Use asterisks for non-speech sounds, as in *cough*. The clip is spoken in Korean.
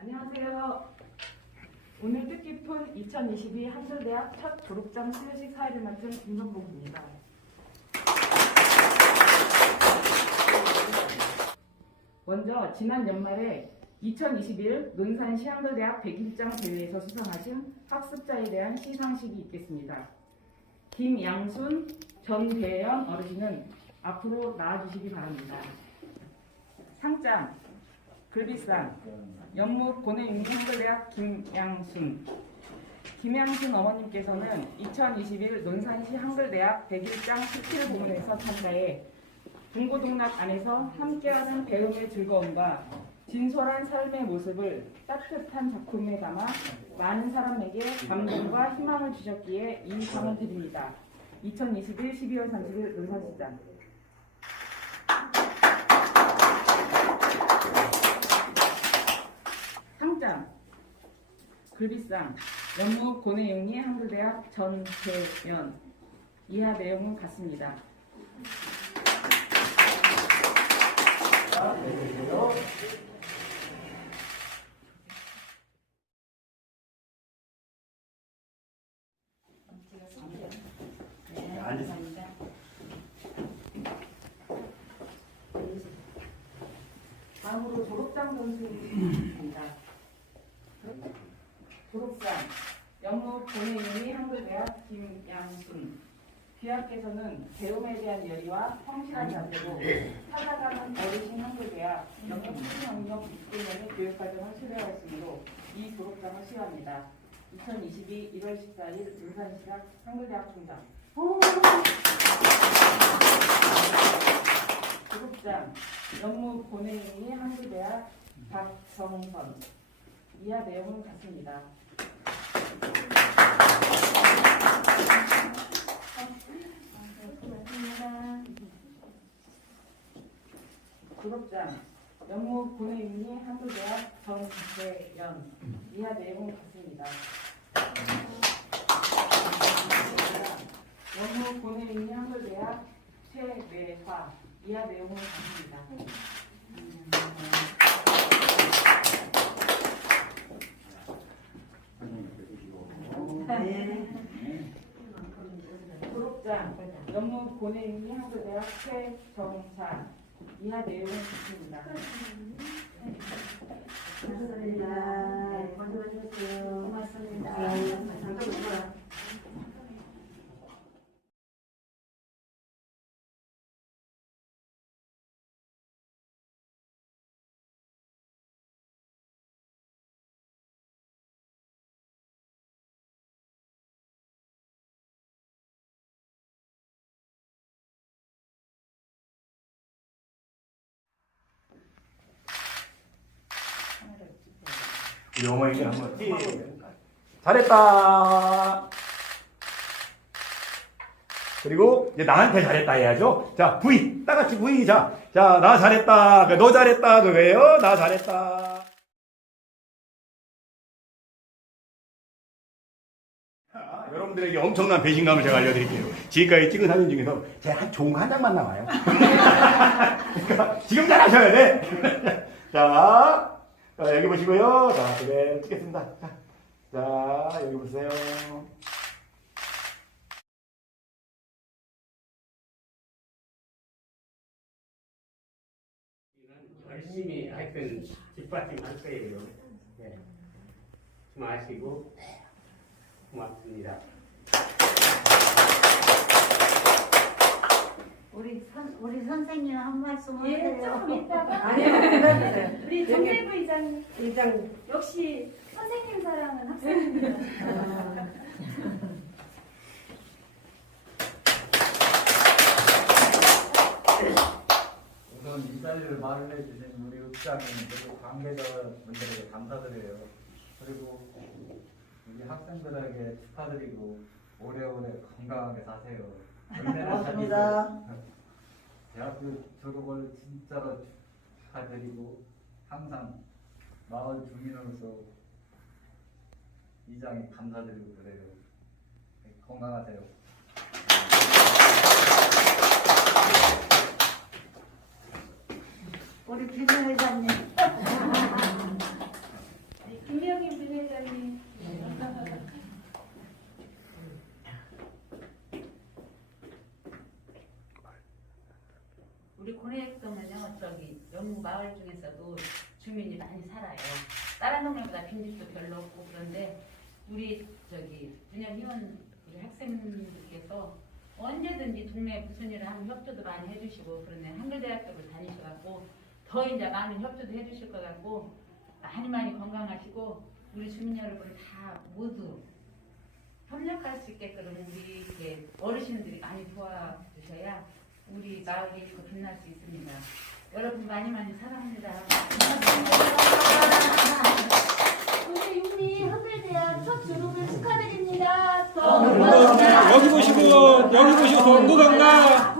안녕하세요. 오늘 뜻깊은 2022 한글대학 첫 졸업장 수여식 사회를 맡은 김선복입니다. 먼저 지난 연말에 2021 논산 시 한글대학 100일장 대회에서 수상하신 학습자에 대한 시상식이 있겠습니다. 김양순, 전 대연 어르신은 앞으로 나와주시기 바랍니다. 상장, 영무 고뇌윤리 한글대학 김양순. 김양순 어머님께서는 2021 논산시 한글대학 101장 스킬 부문에서 참가해 중고등락 안에서 함께하는 배움의 즐거움과 진솔한 삶의 모습을 따뜻한 작품에 담아 많은 사람에게 감동과 희망을 주셨기에 이 상을 드립니다. 2021 12월 30일 논산시장 글비상 영무 고뇌윤리 한글대학 전재연 이하 내용은 같습니다. 네. 다음으로 졸업장 전수입니다. 졸업장 영무 본회의원이 한글대학 김양순. 귀하께서는 배움에 대한 열의와 성실한 자세로 찾아가는 어르신 한글대학 영역 수능영역 6개년의 교육과정을 수료할 수 있도록 이 졸업장을 수여합니다. 2022 1월 14일 울산시각 한글대학 총장. 졸업장 영무 본회의원이 한글대학 박정선. 이하 내용은 같습니다. 졸업장 본회의원이 한글대학 정재연. 이하 내용은 같습니다. 영무 본회의원이 한글대학 최매화. 이하 내용은 같습니다. 졸업장. 영무 본회의원이 한글대학 최정찬 이하. 감사합니다. 네, 먼저 와주세요. 고맙습니다. 감사합니다. 어머니께 한번 띠. 잘했다. 그리고 이제 나한테 잘했다 해야죠. 자, V. 다 같이 V. 자, 자, 나 잘했다. 그, 너 잘했다. 그거예요. 나 잘했다. 자, 여러분들에게 엄청난 배신감을 제가 알려드릴게요. 지금까지 찍은 사진 중에서 제가 한 좋은 거 한 장만 나와요. *laughs* 그러니까 지금 잘하셔야 돼. *laughs* 자, 자, 여기 보시고요. 자, 그래 찍겠습니다. 자, 자, 여기 보세요. 열심히 하여튼 뒷받침 할 거예요. 네. 좀 아시고 고맙습니다. 우리 선 우리 선생님 한 말씀 예, 하세요. 조금 이따가 아니요, 기다리세요. *laughs* 우리 정대부 이장 이장 역시 선생님 사랑은 학생입니다. 우선 이 자리를 마련해 주신 우리 읍장님 그리고 관계자분들에게 감사드려요. 그리고 우리 학생들에게 축하드리고 오래오래 건강하게 사세요. 은혜를 고맙습니다. 대학교 졸업을 진짜로 축하드리고 항상 마을 주민으로서 이장이 감사드리고 그래요. 네, 건강하세요. 우리 김 회장님. 보면요, 저기 영무 마을 중에서도 주민이 많이 살아요. 다른 동네보다 빈집도 별로 없고 그런데 우리 저기 준영 회원 우리 학생들께서 언제든지 동네에 무슨 일을 하면 협조도 많이 해주시고 그런데 한글대학교를 다니셔갖고 더 이제 많은 협조도 해주실 것 같고 많이 많이 건강하시고 우리 주민 여러분 다 모두 협력할 수 있게끔 우리 어르신들이 많이 도와주셔야 우리 마을이 더 빛날 수 있습니다. 여러분 많이 많이 사랑합니다. 우리 윤미 한글대학 첫 졸업을 축하드립니다. 여기 보시고 여기 보시고 동구동라